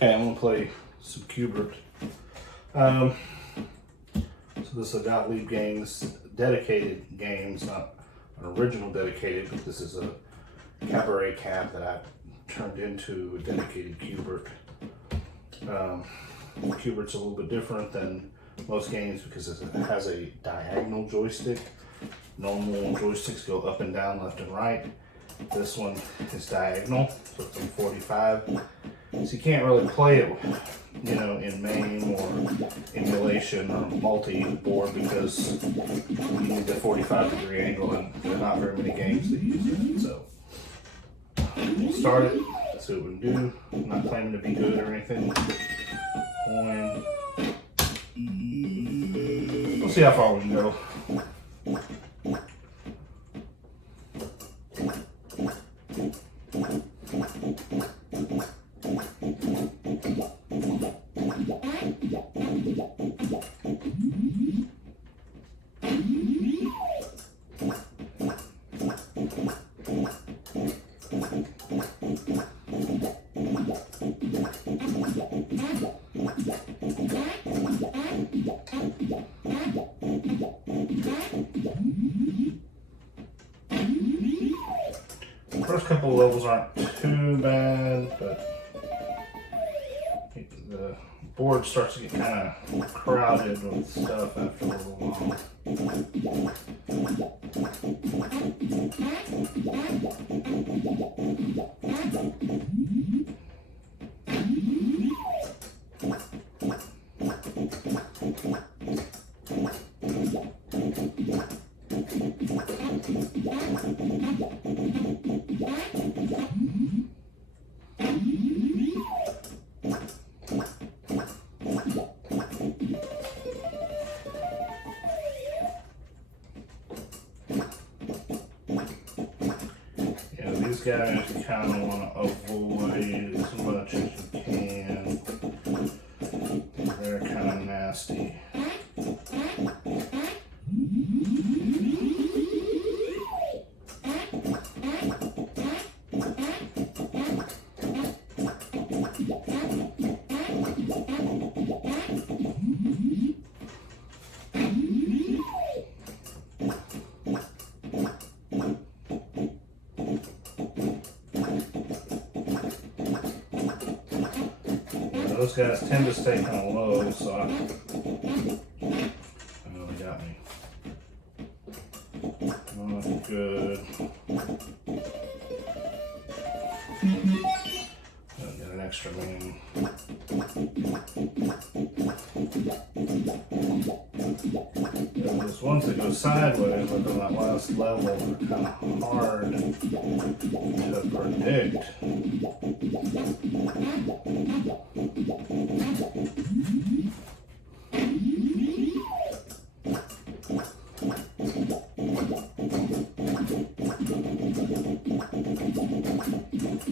Okay, I'm gonna play some Qbert. So this is a Gottlieb Games dedicated games, not an original dedicated, but this is a cabaret cap that I turned into a dedicated Qbert. Qbert's a little bit different than most games because it has a diagonal joystick. Normal joysticks go up and down, left and right. This one is diagonal, so it's on 45. So you can't really play it, you know, in MAME or emulation or multi-board because you need the 45-degree angle, and there are not very many games that use it. So we'll start it, see what we can do. I'm not claiming to be good or anything. Coin. We'll see how far we can go. First couple of levels aren't too bad, but the board starts to get kind of crowded with stuff after a little while. These guys you kind of want to avoid as much as you can. They're kind of nasty. Those guys tend to stay kind of low, so I know they got me. Not good. I'll get an extra man. Those ones that go sideways, like on that last level, are kind of hard to predict.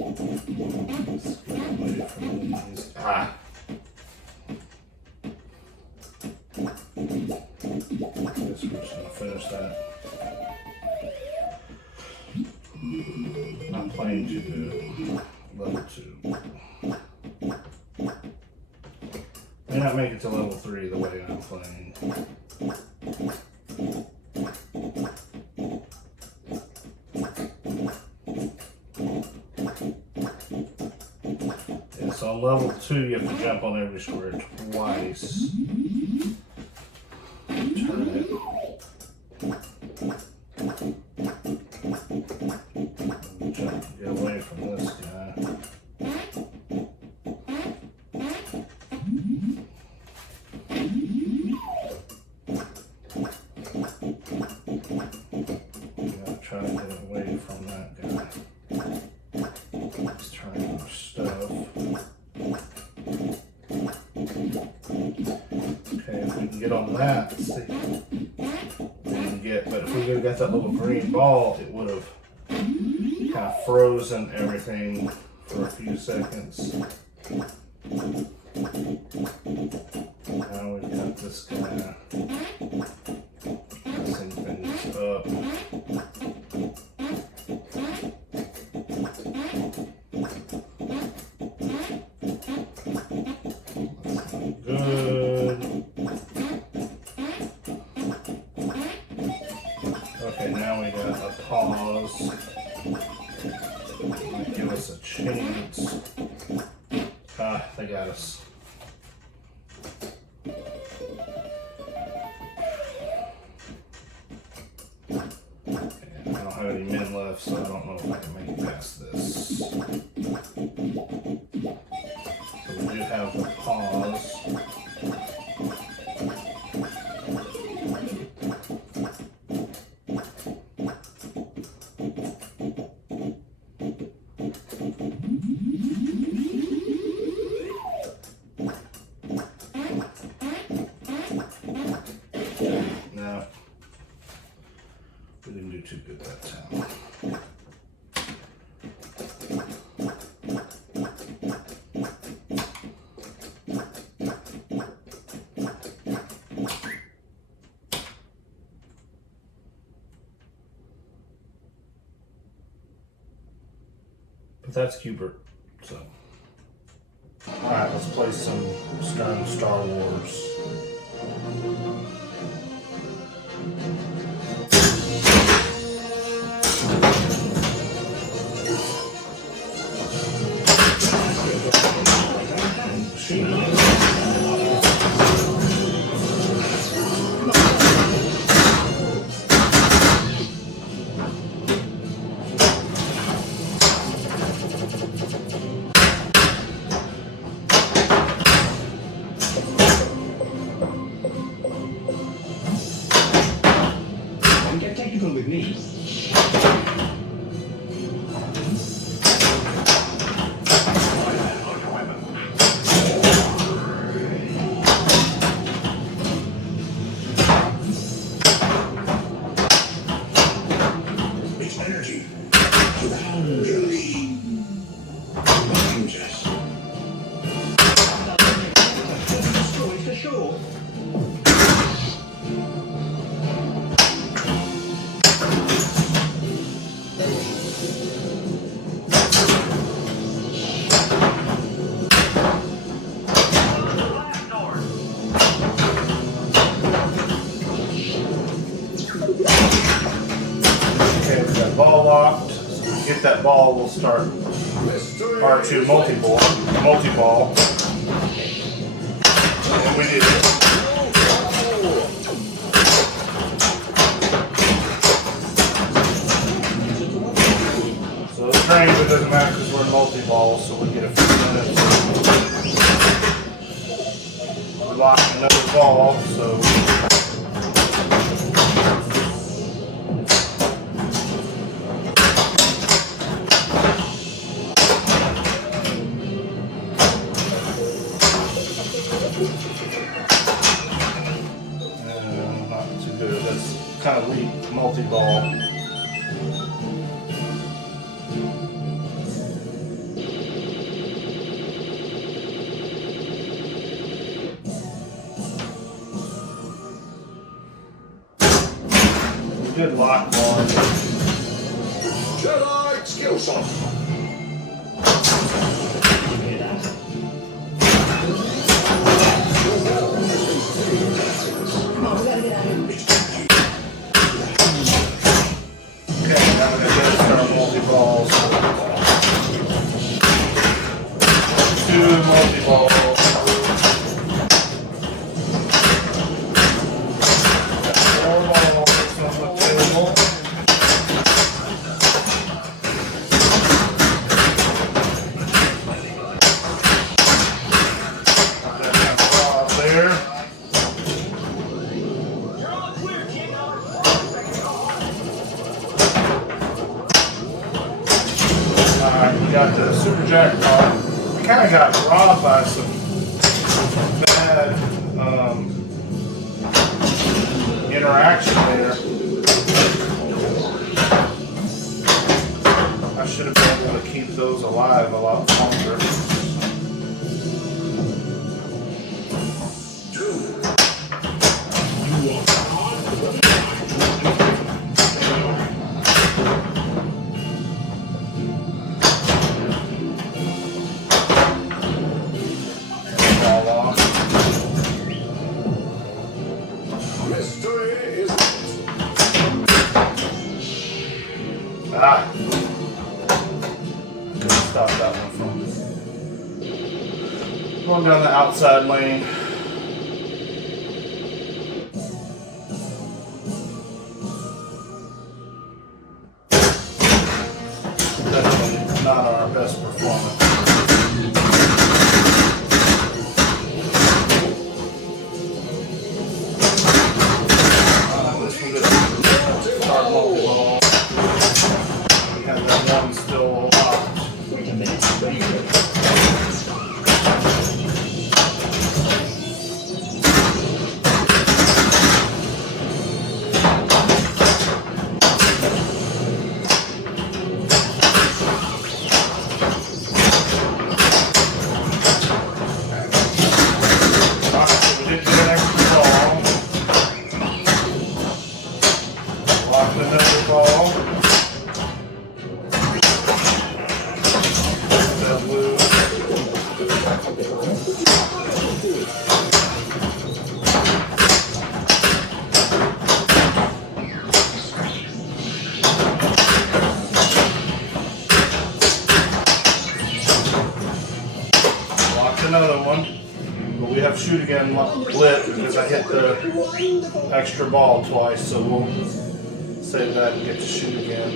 Let's get away from these. Ah! Guess we're just gonna finish that. Not playing too good. Level 2. May not make it to level 3 the way I'm playing. Yeah, so on level 2 you have to jump on every square twice. Turn it. Jump to get away from this guy. Try to get away from that guy. He's trying more stuff. Okay, if we can get on that, let's see. We didn't get, but if we could have got that little green ball, it would have kind of frozen everything for a few seconds. Now we've got this guy messing things up. chains. Ah, they got us. And I don't have any men left, so I don't know if I can make it past this. So we do have the pause. No, we didn't do too good that time. But that's Qbert, so. Alright, let's play some Stern Star Wars. With me. It's energy. Boundless. Boundless. Destroys the shore. Ball locked. So we get that ball, we'll start R2 multi-ball. And we did it. So the train, it doesn't matter because we're in multi-ball, so we get a few minutes. We locked another ball, so. Not too good. That's kind of weak multi-ball. Good lock one. Jedi skill shot. Okay, now we're going to start multi-balls. Two multi-balls. Four balls on the table. There. Alright, we got the super jackpot. We kind of got robbed by some bad interaction there. I should have been able to keep those alive a lot longer. Ah. Couldn't stop that that one from. Going down the outside lane. Definitely not our best performance. This one gets start multi-ball. We have that one still locked. Wait a minute. Wait a minute. Another one, but we have shoot again lit because I hit the extra ball twice, so we'll save that and get to shoot again.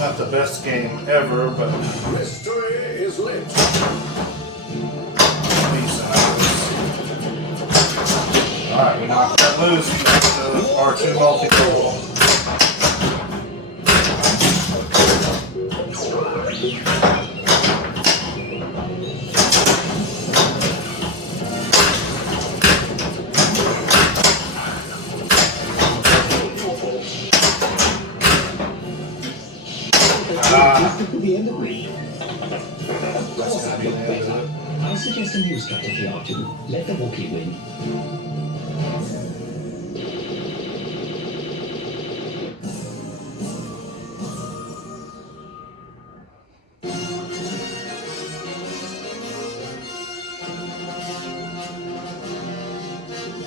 Not the best game ever, but Mystery is lit. Alright, we knocked that loose. R2 multi-tool. The end of the week. Let's have a I suggest a new strategy or two. Let the Wookiee win.